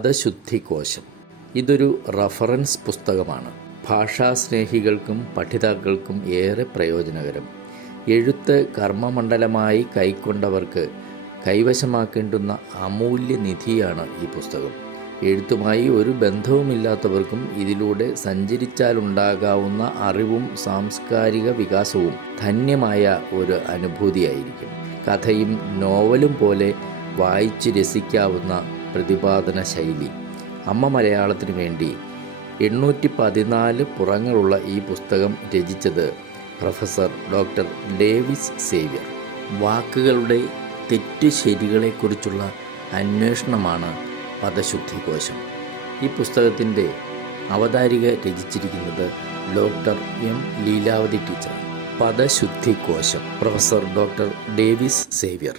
പദശുദ്ധികോശം. ഇതൊരു റഫറൻസ് പുസ്തകമാണ്. ഭാഷാസ്നേഹികൾക്കും പഠിതാക്കൾക്കും ഏറെ പ്രയോജനകരം. എഴുത്ത് കർമ്മമണ്ഡലമായി കൈക്കൊണ്ടവർക്ക് കൈവശമാക്കേണ്ടുന്ന അമൂല്യ നിധിയാണ് ഈ പുസ്തകം. എഴുത്തുമായി ഒരു ബന്ധവുമില്ലാത്തവർക്കും ഇതിലൂടെ സഞ്ചരിച്ചാലുണ്ടാകാവുന്ന അറിവും സാംസ്കാരിക വികാസവും ധന്യമായ ഒരു അനുഭൂതിയായിരിക്കും. കഥയും നോവലും പോലെ വായിച്ച് രസിക്കാവുന്ന പ്രതിപാദന ശൈലി. അമ്മ മലയാളത്തിനു വേണ്ടി 814 പുറങ്ങളുള്ള ഈ പുസ്തകം രചിച്ചത് പ്രൊഫസർ ഡോക്ടർ ഡേവിസ് സേവ്യർ. വാക്കുകളുടെ തെറ്റ് ശരികളെക്കുറിച്ചുള്ള അന്വേഷണമാണ് പദശുദ്ധികോശം. ഈ പുസ്തകത്തിൻ്റെ അവതാരിക രചിച്ചിരിക്കുന്നത് ഡോക്ടർ എം ലീലാവതി ടീച്ചർ. പദശുദ്ധികോശം, പ്രൊഫസർ ഡോക്ടർ ഡേവിസ് സേവ്യർ.